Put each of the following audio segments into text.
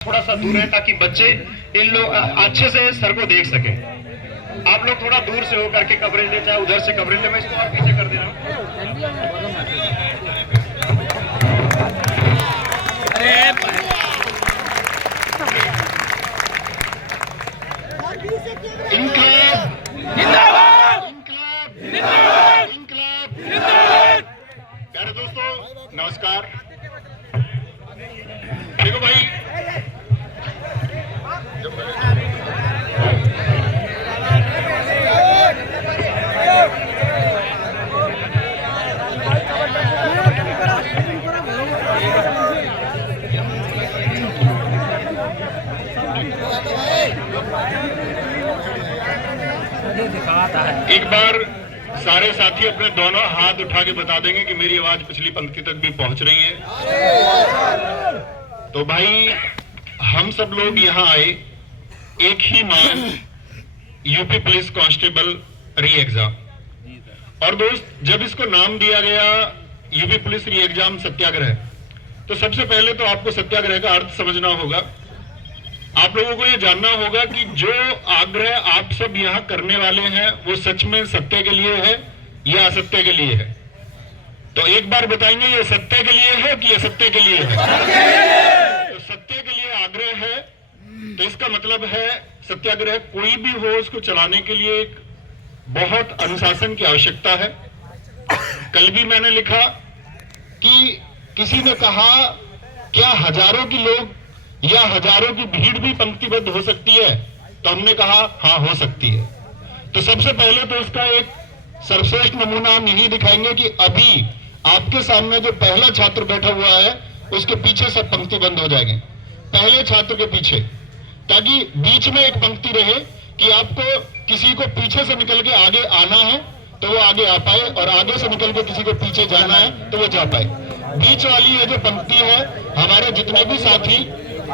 थोड़ा सा दूर है ताकि बच्चे इन लोग अच्छे से सर को देख सके। आप लोग थोड़ा दूर से होकर के कवरेज ले, चाहे उधर से कवरेज ले। मैं इसको और पीछे कर दे रहा हूँ। इनकलाब जिंदाबाद, इनकलाब जिंदाबाद, इनकलाब जिंदाबाद। प्यारे दोस्तों नमस्कार। देखो भाई, एक बार सारे साथी अपने दोनों हाथ उठा के बता देंगे कि मेरी आवाज पिछली पंक्ति तक भी पहुंच रही है। तो भाई हम सब लोग यहाँ आए एक ही मांग, यूपी पुलिस कांस्टेबल री एग्जाम। और दोस्त, जब इसको नाम दिया गया यूपी पुलिस री एग्जाम सत्याग्रह, तो सबसे पहले तो आपको सत्याग्रह का अर्थ समझना होगा। आप लोगों को ये जानना होगा कि जो आग्रह आप सब यहाँ करने वाले हैं वो सच में सत्य के लिए है या असत्य के लिए है। तो एक बार बताएंगे, ये सत्य के लिए है कि असत्य के लिए है? तो सत्य के लिए आग्रह है, तो इसका मतलब है सत्याग्रह कोई भी हो उसको चलाने के लिए एक बहुत अनुशासन की आवश्यकता है। कल भी मैंने लिखा कि किसी ने कहा क्या हजारों की लोग या हजारों की भीड़ भी पंक्तिबद्ध हो सकती है? तो हमने कहा हाँ, हो सकती है। तो सबसे पहले तो इसका एक सर्वश्रेष्ठ नमूना हम यही दिखाएंगे कि अभी आपके सामने जो पहला छात्र बैठा हुआ है उसके पीछे सब पंक्तिबद्ध हो जाएंगे, पहले छात्र के पीछे, ताकि बीच में एक पंक्ति रहे कि आपको किसी को पीछे से निकल के आगे आना है तो वो आगे आ पाए, और आगे से निकल के किसी को पीछे जाना है तो वो जा पाए। बीच वाली ये जो पंक्ति है, हमारे जितने भी साथी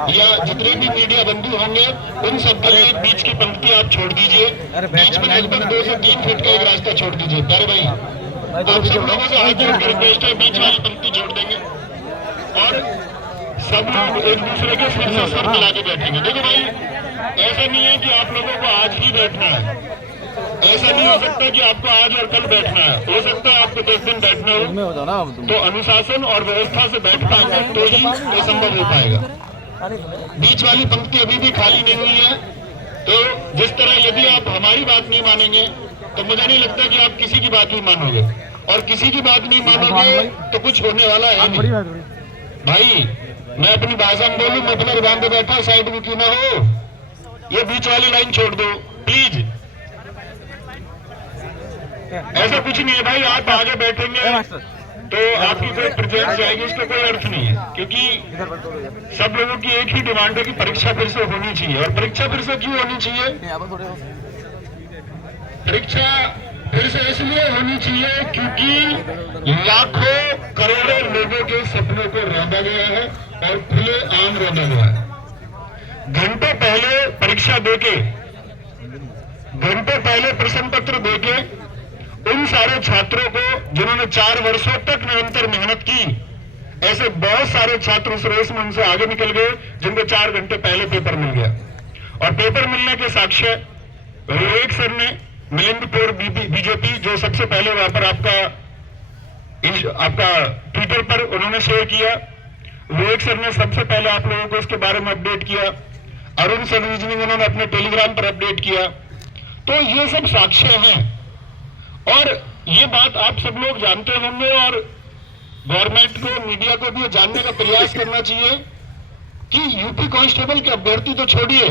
या जितने भी मीडिया बंधु होंगे उन सबके लिए बीच की पंक्ति आप छोड़ दीजिए। बीच में लगभग 2 से 3 फीट का एक रास्ता छोड़ दीजिए। प्यारे भाई, आप सब लोगों से हाथ जोड़ के रिक्वेस्ट है, बीच वाली पंक्ति छोड़ देंगे और सब लोग एक दूसरे के सिर से सर मिला के बैठेंगे। देखो भाई, ऐसा नहीं है कि आप लोगों को आज ही बैठना है, ऐसा नहीं हो सकता कि आपको आज और कल बैठना है। हो सकता है आपको 10 दिन बैठना हो, तो अनुशासन और व्यवस्था से बैठ पाएंगे तो ही ये संभव हो पाएगा। बीच वाली पंक्ति अभी भी खाली नहीं हुई है। तो जिस तरह यदि आप हमारी बात नहीं मानेंगे तो मुझे नहीं लगता कि आप किसी की बात भी मानोगे, और किसी की बात नहीं मानोगे तो कुछ होने वाला है नहीं। भाई मैं अपनी भाषा में बोलूं, मैं अपने रुबान पे बैठा, साइड में क्यों ना हो, ये बीच वाली लाइन छोड़ दो प्लीज। ऐसा कुछ नहीं है भाई, आप आगे बैठेंगे तो आपकी कोई प्रेजेंस जाएगी, इसका कोई अर्थ नहीं है। क्योंकि सब लोगों की एक ही डिमांड है कि परीक्षा फिर से होनी चाहिए। और परीक्षा फिर से क्यों होनी चाहिए? परीक्षा फिर से इसलिए होनी चाहिए क्योंकि लाखों करोड़ों लोगों के सपनों को रौंदा गया है और खुले आम रौंदा गया है। घंटों पहले परीक्षा देके, घंटों पहले प्रश्न पत्र देके उन सारे छात्रों को जिन्होंने 4 वर्षों तक निरंतर मेहनत की, ऐसे बहुत सारे छात्र उस रेस में उनसे आगे निकल गए जिनको 4 घंटे पहले पेपर मिल गया। और पेपर मिलने के साक्ष्य विवेक सर ने मिलिंदपुर बीजेपी, जो सबसे पहले वहां पर आपका ट्विटर पर उन्होंने शेयर किया, विवेक सर ने सबसे पहले आप लोगों को इसके बारे में अपडेट किया। अरुण सर उन्होंने अपने टेलीग्राम पर अपडेट किया। तो ये सब साक्ष्य हैं और ये बात आप सब लोग जानते होंगे, और गवर्नमेंट को, मीडिया को भी जानने का प्रयास करना चाहिए कि यूपी कांस्टेबल के अभ्यर्थी तो छोड़िए,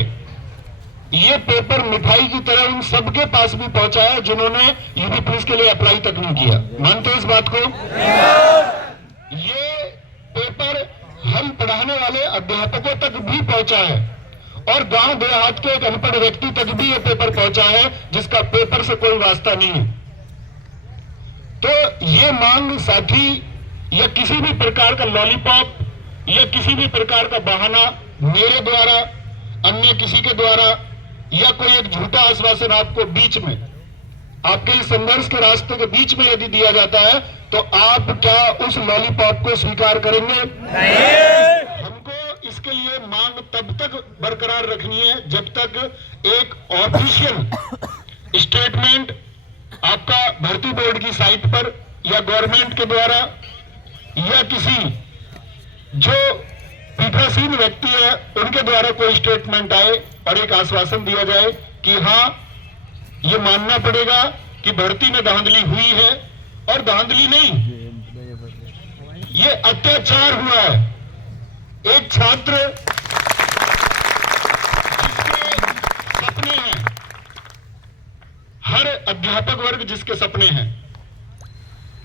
ये पेपर मिठाई की तरह उन सबके पास भी पहुंचा है जिन्होंने यूपी पुलिस के लिए अप्लाई तक नहीं किया। मानते हैं इस बात को? ये पेपर हम पढ़ाने वाले अध्यापकों तक भी पहुंचा है और गांव देहात के एक अनपढ़ व्यक्ति तक भी ये पेपर पहुंचा है जिसका पेपर से कोई वास्ता नहीं है। तो ये मांग साथी या किसी भी प्रकार का लॉलीपॉप या किसी भी प्रकार का बहाना मेरे द्वारा, अन्य किसी के द्वारा, या कोई एक झूठा आश्वासन आपको बीच में, आपके इस संघर्ष के रास्ते के बीच में यदि दिया जाता है तो आप क्या उस लॉलीपॉप को स्वीकार करेंगे? हमको इसके लिए मांग तब तक बरकरार रखनी है जब तक एक ऑफिशियल स्टेटमेंट आपका भर्ती बोर्ड की साइट पर या गवर्नमेंट के द्वारा या किसी जो पीठासीन व्यक्ति है उनके द्वारा कोई स्टेटमेंट आए और एक आश्वासन दिया जाए कि हाँ, ये मानना पड़ेगा कि भर्ती में धांधली हुई है, और धांधली नहीं, ये अत्याचार हुआ है। एक छात्र जिसके सपने हैं, हर अध्यापक वर्ग जिसके सपने हैं,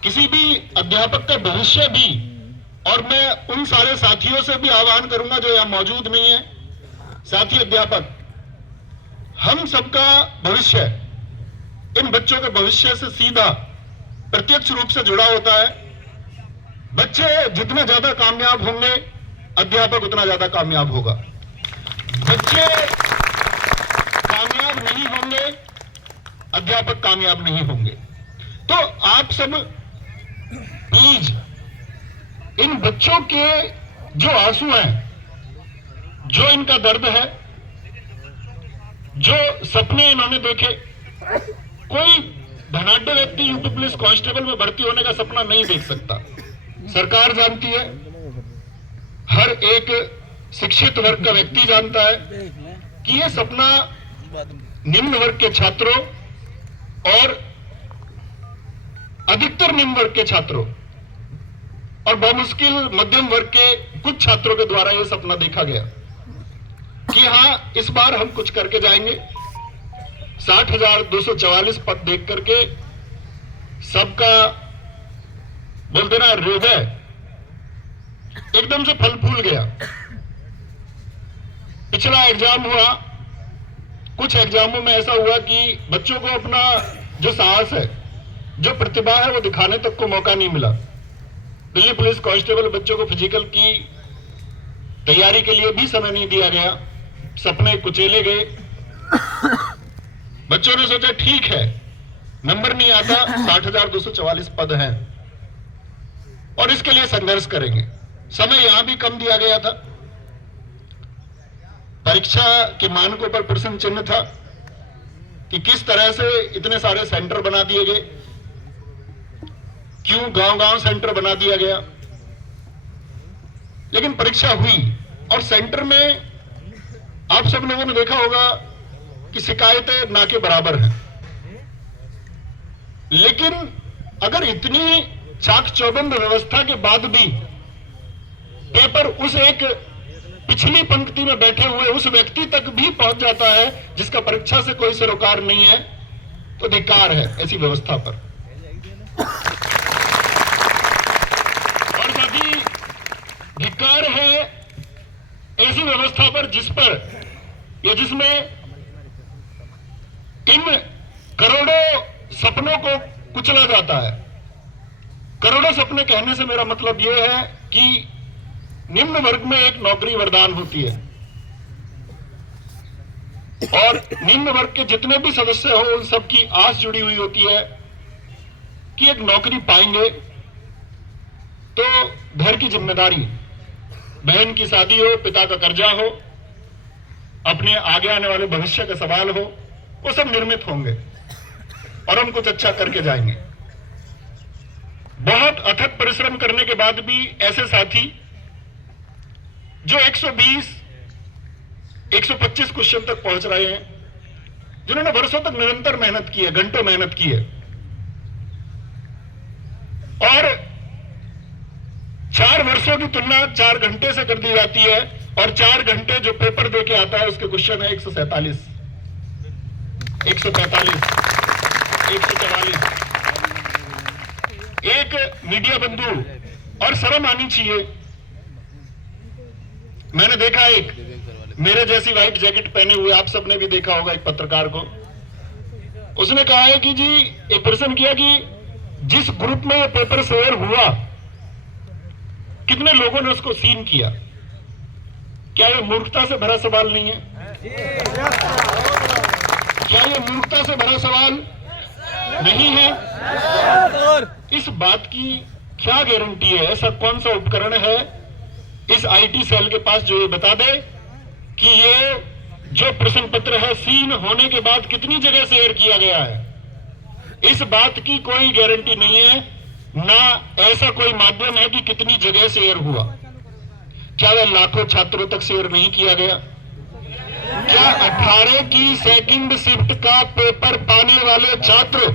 किसी भी अध्यापक का भविष्य भी, और मैं उन सारे साथियों से भी आह्वान करूंगा जो यहां मौजूद नहीं है, साथी अध्यापक, हम सबका भविष्य इन बच्चों के भविष्य से सीधा प्रत्यक्ष रूप से जुड़ा होता है। बच्चे जितना ज्यादा कामयाब होंगे, अध्यापक उतना ज्यादा कामयाब होगा। बच्चे कामयाब नहीं होंगे, अध्यापक कामयाब नहीं होंगे। तो आप सब प्लीज इन बच्चों के जो आंसू हैं, जो इनका दर्द है, जो सपने इन्होंने देखे, कोई धनाढ्य व्यक्ति यूपी पुलिस कांस्टेबल में भर्ती होने का सपना नहीं देख सकता। सरकार जानती है, हर एक शिक्षित वर्ग का व्यक्ति जानता है कि यह सपना निम्न वर्ग के छात्रों और अधिकतर निम्न वर्ग के छात्रों और बहुमुश्किल मध्यम वर्ग के कुछ छात्रों के द्वारा यह सपना देखा गया कि हाँ, इस बार हम कुछ करके जाएंगे। 60,244 पद देख करके सबका बोलते ना हृदय एकदम से फल फूल गया। पिछला एग्जाम हुआ, कुछ एग्जामों में ऐसा हुआ कि बच्चों को अपना जो साहस है, जो प्रतिभा है, वो दिखाने तक को मौका नहीं मिला। दिल्ली पुलिस कांस्टेबल बच्चों को फिजिकल की तैयारी के लिए भी समय नहीं दिया गया, सपने कुचेले गए। बच्चों ने सोचा ठीक है, नंबर नहीं आता, 60,244 पद हैं और इसके लिए संघर्ष करेंगे। समय यहां भी कम दिया गया था, परीक्षा के मानकों पर प्रश्न चिन्ह था कि किस तरह से इतने सारे सेंटर बना दिए गए, क्यों गांव-गांव सेंटर बना दिया गया। लेकिन परीक्षा हुई और सेंटर में आप सब लोगों ने देखा होगा कि शिकायतें ना के बराबर हैं। लेकिन अगर इतनी चाक चौबंद व्यवस्था के बाद भी पेपर उस एक पिछली पंक्ति में बैठे हुए उस व्यक्ति तक भी पहुंच जाता है जिसका परीक्षा से कोई सरोकार नहीं है, तो धिक्कार है ऐसी व्यवस्था पर। और साथ ही धिक्कार है ऐसी व्यवस्था पर जिसमें इन करोड़ों सपनों को कुचला जाता है। करोड़ों सपने कहने से मेरा मतलब यह है कि निम्न वर्ग में एक नौकरी वरदान होती है और निम्न वर्ग के जितने भी सदस्य हो उन सबकी आस जुड़ी हुई होती है कि एक नौकरी पाएंगे तो घर की जिम्मेदारी, बहन की शादी हो, पिता का कर्जा हो, अपने आगे आने वाले भविष्य का सवाल हो, वो सब निर्मित होंगे और हम कुछ अच्छा करके जाएंगे। बहुत अथक परिश्रम करने के बाद भी ऐसे साथी जो 120, 125 क्वेश्चन तक पहुंच रहे हैं, जिन्होंने वर्षों तक निरंतर मेहनत की है, घंटों मेहनत की है, और 4 वर्षों की तुलना 4 घंटे से कर दी जाती है और 4 घंटे जो पेपर देके आता है उसके क्वेश्चन है 147, 145, 144। एक मीडिया बंधु, और शर्म आनी चाहिए, मैंने देखा एक मेरे जैसी व्हाइट जैकेट पहने हुए, आप सबने भी देखा होगा एक पत्रकार को, उसने कहा है कि जी एक प्रश्न किया कि जिस ग्रुप में ये पेपर शेयर हुआ कितने लोगों ने उसको सीन किया। क्या ये मूर्खता से भरा सवाल नहीं है? क्या ये मूर्खता से भरा सवाल नहीं है? इस बात की क्या गारंटी है? ऐसा कौन सा उपकरण है इस आईटी सेल के पास जो ये बता दे कि ये जो प्रश्न पत्र है सीन होने के बाद कितनी जगह शेयर किया गया है। इस बात की कोई गारंटी नहीं है, ना ऐसा कोई माध्यम है कि कितनी जगह शेयर हुआ। क्या वह लाखों छात्रों तक शेयर नहीं किया गया? क्या 18 की सेकंड शिफ्ट का पेपर पाने वाले छात्र